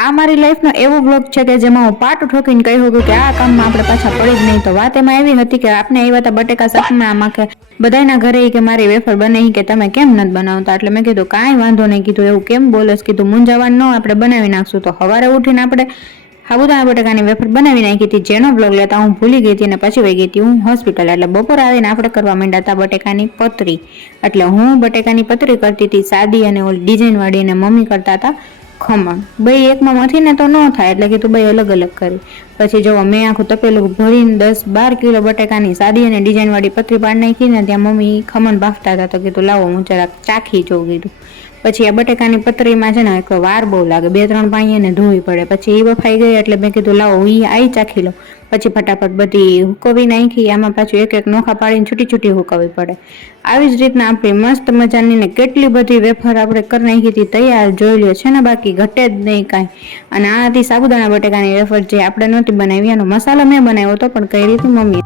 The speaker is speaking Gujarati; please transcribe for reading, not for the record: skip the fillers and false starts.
આ મારી લાઈફનો એવો વ્લોગ છે કે જેમાં હું પાટ ઠોકીને કહી શકું કે આ કામમાં આપણે પાછા પડી જ નહીં. તો વાત એમાં એવી હતી કે આપણે આવ્યા હતા બટેકા શાકમાં, આમાં કે બધાના ઘરે કે મારી વેફર બને કે તમે કેમ નથી બનાવતા. એટલે મેં કીધું કાંઈ વાંધો નહીં, કીધું એવું કેમ બોલસ, કીધું મૂંઝાવાનું ન, આપણે બનાવી નાખશું. તો સવારે ઉઠીને આપણે સાબુદાણા બટેકાની વેફર બનાવી નાખી હતી, જેનો બ્લોગ લેતા હું ભૂલી ગઈ હતી અને પછી વહી ગઈ હતી હું હોસ્પિટલ. એટલે બપોર આવીને આપણે કરવા માંડ્યા હતા બટેકાની પતરી. એટલે હું બટેકાની પતરી કરતી હતી સાદી, અને ઓલી ડિઝાઇનવાળી, અને મમ્મી કરતા હતા ખમણ. બે એકમાં મથી ને તો ન થાય, એટલે કીધું બે અલગ અલગ કરી. પછી જો મેં આખું તપેલું ભરીને 10-12 કિલો બટેકાની સાદી અને ડિઝાઇનવાળી પતરી પાડી નાખી ને ત્યાં મમ્મી ખમણ બાફતા હતા. તો કીધું લાવો હું જરાક ચાખી જોઉં કીધું. પછી આ બટેકાની પતરીમાં છે ને એક વાર બહુ લાગે, 2-3 પાણી એને ધોવી પડે. પછી એ બફાઈ ગઈ એટલે મેં કીધું લાવો એ આઈ ચાખી લો. પછી ફટાફટ બધી હુકવી નાખી. આમાં પાછું એક નોખા પાડીને છૂટી છૂટી હુકવવી પડે. આવી જ રીતના આપણી મસ્ત મજાની ને કેટલી બધી વેફર આપણે કરી નાખી હતી તૈયાર. જોઈ લ્યો છે ને, બાકી ઘટે જ નહીં કાંઈ. અને આ હતી સાબુદાણા બટેકાની વેફર, જે આપણે નહોતી બનાવી. એનો મસાલો મેં બનાવ્યો હતો, પણ કઈ રીતે મમ્મી.